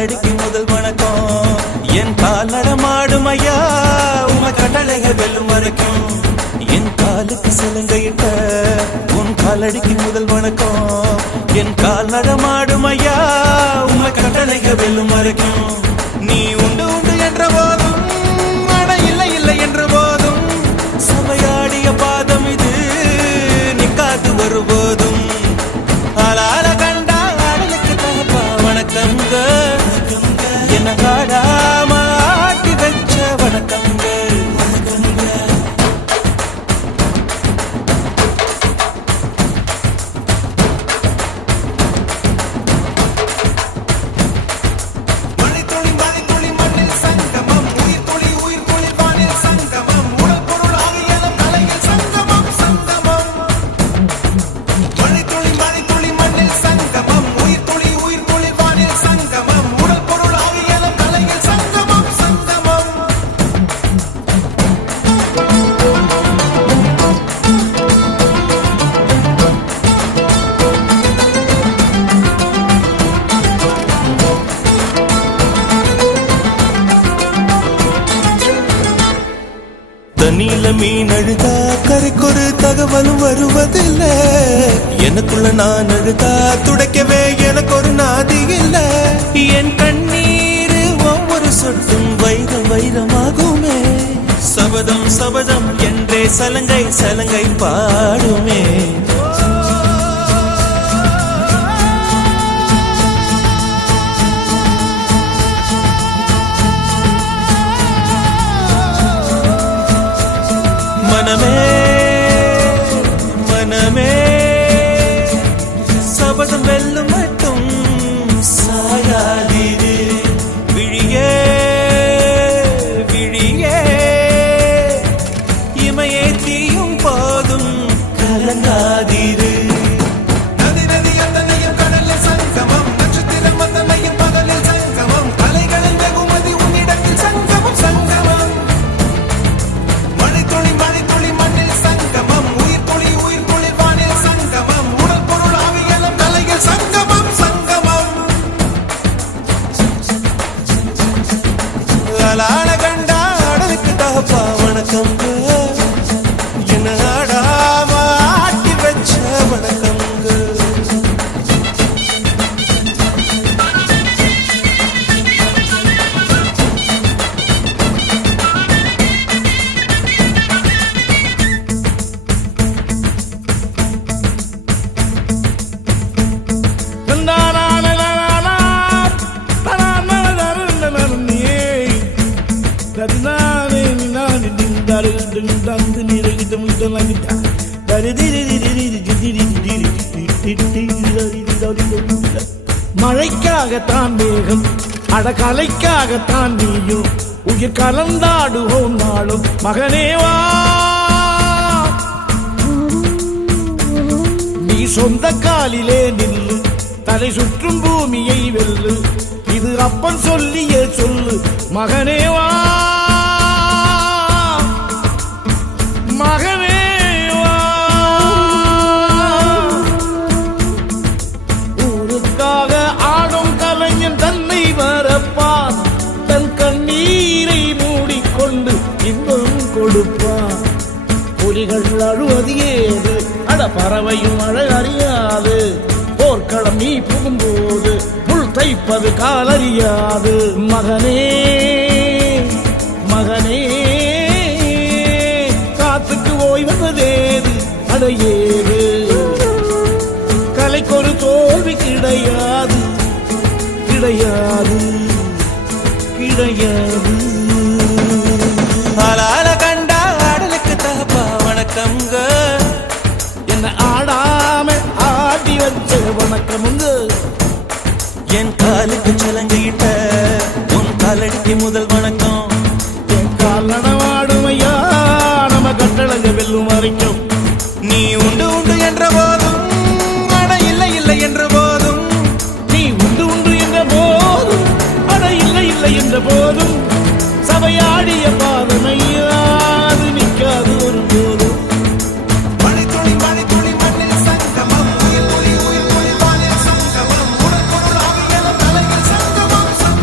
காலடிக்கு முதல் வணக்கம். என் கால் நடமாடும் ஐயா உம கட்டளைக வெல்லும் வரைக்கும். என் காலுக்கு சிலங்கையிட்ட உன் காலடிக்கு முதல் வணக்கம். என் கால் நடமாடும் ஐயா உம கட்டளைக வெல்லும் வரைக்கும். நீ உண்டு உண்டு என்ற போதும் அட இல்லை இல்லை என்ற போதும் சபையாடிய பாதம் இது நிக்காது வருபோதும். ஆளால கண்டா ஆடலுக்கு தகப்பா வணக்கங்க. என்ன காடாம ஆட்டி வச்ச வணக்கங்க. தண்ணியில மீன் அழுதா கரைக்கொரு தகவலும் வருவதில்லை. எனக்குள்ள நான் அழுதா துடைக்கவே எனக்கு ஒரு நாதி இல்லை. என் கண்ணீர் ஒவ்வொரு சொட்டும் வைரம் வைரமாகுமே. சபதம் சபதம் என்றே சலங்கை சலங்கை பாடுமே. மனமே மனமே சபதம் வெல்லும் மட்டும் சாயாதீரு. விழியே விழியே இமையே தீயும் போதும் கலங்காதீரு. நதி நதி அத்தனையும் கடலில் சங்கமம். நட்சத்திரம் அத்தனையும் பகலில் சங்கமம். அலைகளில் வெகுமதி உன்னிடத்தில் சங்கமம் சங்கமம். ஆளால கண்டா ஆடலுக்கு தகப்பா வணக்கங்க. என்ன ஆடாம ஆட்டி வச்ச வணக்கங்க. மழைக்காகத்தான் மேகம் அடகலைக்காகத்தான் நீயும் உயிர் கலந்தாடுவோம் நாளும். மகனேவா நீ சொந்த காலிலே நில்லு. தலை சுற்றும் பூமியை வெல்லு. இது அப்பன் சொல்லியே சொல்லு. மகனேவா மகனேவா ஊருக்காக ஆடும் கலைஞன் தன்னை வரப்பான். தன் கண்ணீரை மூடிக்கொண்டு இன்பம் கொடுப்பான். புலிகள் அழுவது ஏது அட பறவையும் அழ அறியாது. போர்க்களம் நீ புகும்போது முள் தைப்பது காலறியாது. மகனே மகனே காத்துக்கு ஓய்வதேது அடையேது. கலைக்கொரு தோல்வி கிடையாது கிடையாது கிடையாது. ஆளால கண்டா ஆடலுக்கு தகப்பா வணக்கங்க. என்ன ஆடாம ஆடி வச்ச வணக்கமுங்க. என் காலுக்கு சலங்கையிட்ட உன் காலடிக்கு முதல் வணக்கம். என் கால் நடமாடுமையா நம்ம கட்டளங்க வெல்லும் வரைக்கும். நீ உண்டு உண்டு என்ற போதும் அட இல்லை இல்லை என்ற போதும். நீ உண்டு உண்டு என்ற போதும் அட இல்லை இல்லை என்ற போதும் சபையாடிய பாதமையா அது நிற்காது ஒரு போதும். மணித்துளி மணித்துளி மண்ணில் சங்கமம். உயிர் உயிர் உயிர் உயிர் வானில் சங்கமம். உடற்பொருள் ஆவியலும் தலையில் சங்கமம் சங்கமம்.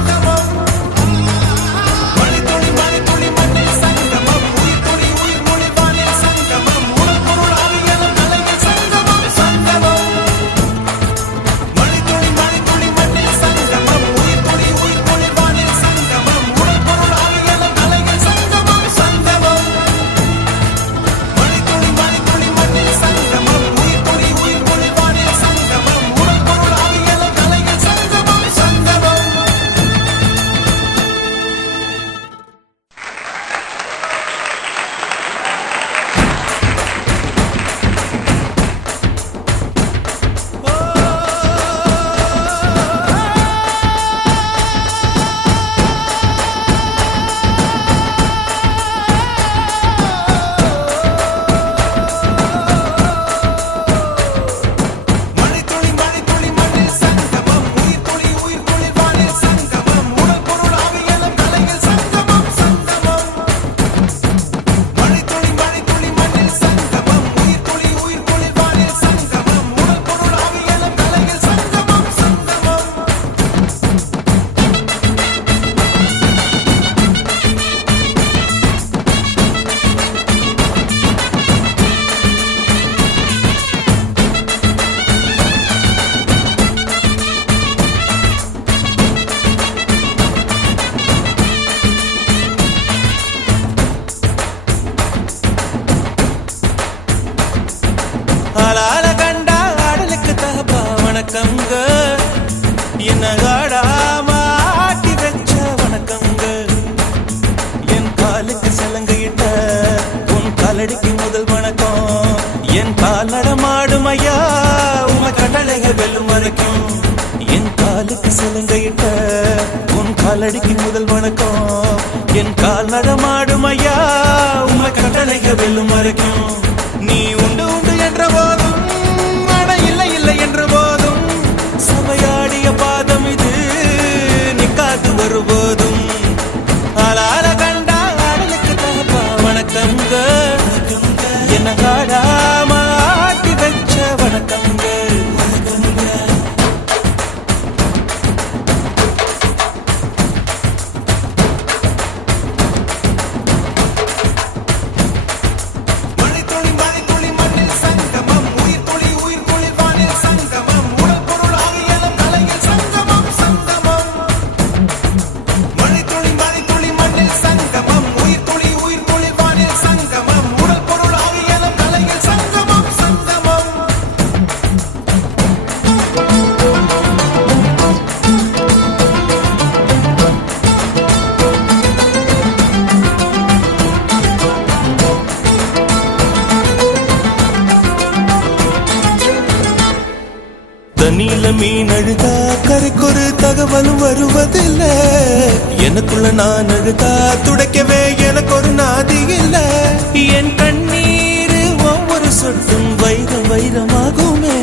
வரைக்கும் என் காலுக்கு சலங்கையிட்ட உன் காலடிக்கு முதல் வணக்கம் என் கால் நடமாடும் ஐயா உமை கட்டளைக வெல்லும் வரைக்கும் நீ உண்டு உண்டு என்ற போதும் அட இல்லை இல்லை என்ற போதும் சபையாடிய பாதம் இது நிக்காது வருபோதும் ஆளால கண்டா ஆடலுக்கு தகப்பா வணக்கங்க என்ன காடாம ஆட்டி வச்ச வணக்கங்க தண்ணியில மீன் அழுதா கரைக்கொரு தகவலும் வருவதில்லை எனக்குள்ள நான் அழுதா துடைக்கவே எனக்கு ஒரு நாதி இல்லை என் கண்ணீர் ஒவ்வொரு சொட்டும் வைரம் வைரமாகுமே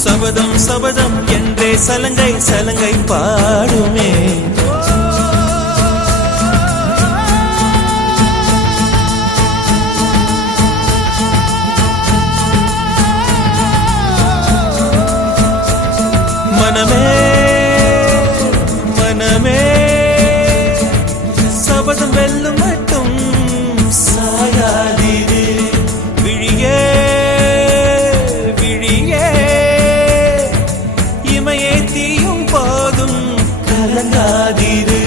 சபதம் சபதம் என்றே சலங்கை சலங்கை பாடுமே மனமே மனமே சபதம் வெல்லும் மட்டும் சாயாதீரு விழியே விழியே இமையே தீயும் போதும் கலங்காதீரு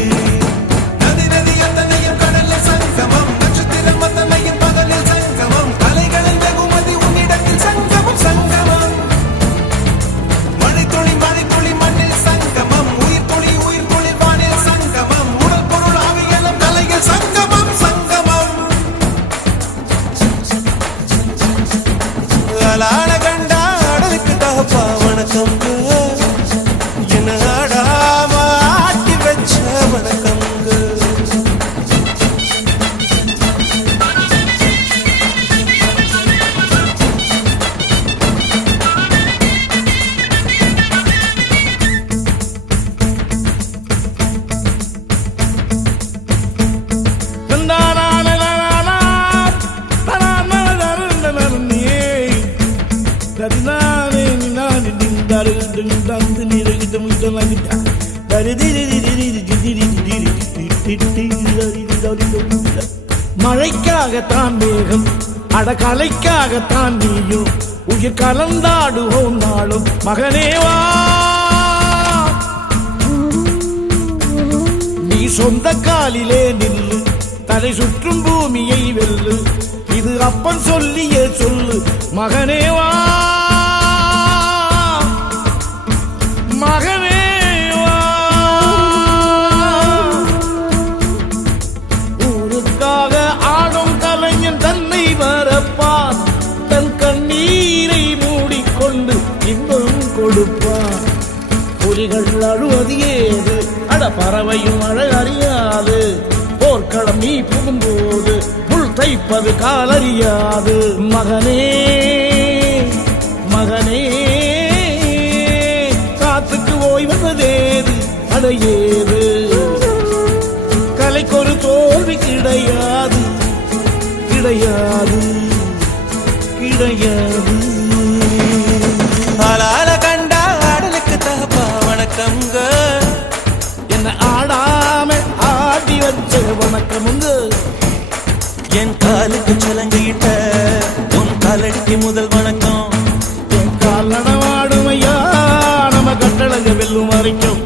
நதி நதி அத்தனையும் கடல்ல சங்கமம் நட்சத்திரம் அத்தனையும் பகலில் சங்கமம் கலைகளின் வெகுமதி உன்னிடத்தில் சங்கமம் சங்கமம் ஆளான கண்டா ஆடலுக்கு தகப்பா வணக்கங்க என்ன ஆடாம ஆட்டி வச்ச வணக்கங்க மழைக்காகத்தான் மேகம் அடகலைக்காகத்தான் நீயும் உயிர் கலந்தாடுவோம் நாளும் மகனேவா நீ சொந்த காலிலே நில்லு தலை சுற்றும் பூமியை வெல்லு இது அப்பன் சொல்லியே சொல்லு மகனேவா மகனேவா ஊருக்காக ஆடும் கலைஞன் தன்னை வரப்பான் தன் கண்ணீரை மூடிக்கொண்டு இன்பம் கொடுப்பான் புலிகள் அழுவது ஏது அட பறவையும் அழகறியாது போர்க்களம் நீ புகும்போது புல் தைப்பது காலறியாது மகனே மகனே காத்துக்கு ஓய்வதேது அடையேது கலைக்கொரு தோல்வி கிடையாது கிடையாது கிடையாது ஆளால கண்டா ஆடலுக்கு தகப்பா வணக்கங்க என்ன ஆடாம ஆடி வச்ச வணக்கமுங்க என் காலுக்கு சலங்கையிட்ட உன் காலடிக்கு முதல் வணக்கம் என் கால் நடமாடும் ஐயா நம்ம கட்டளங்க வெல்லும் வரைக்கும்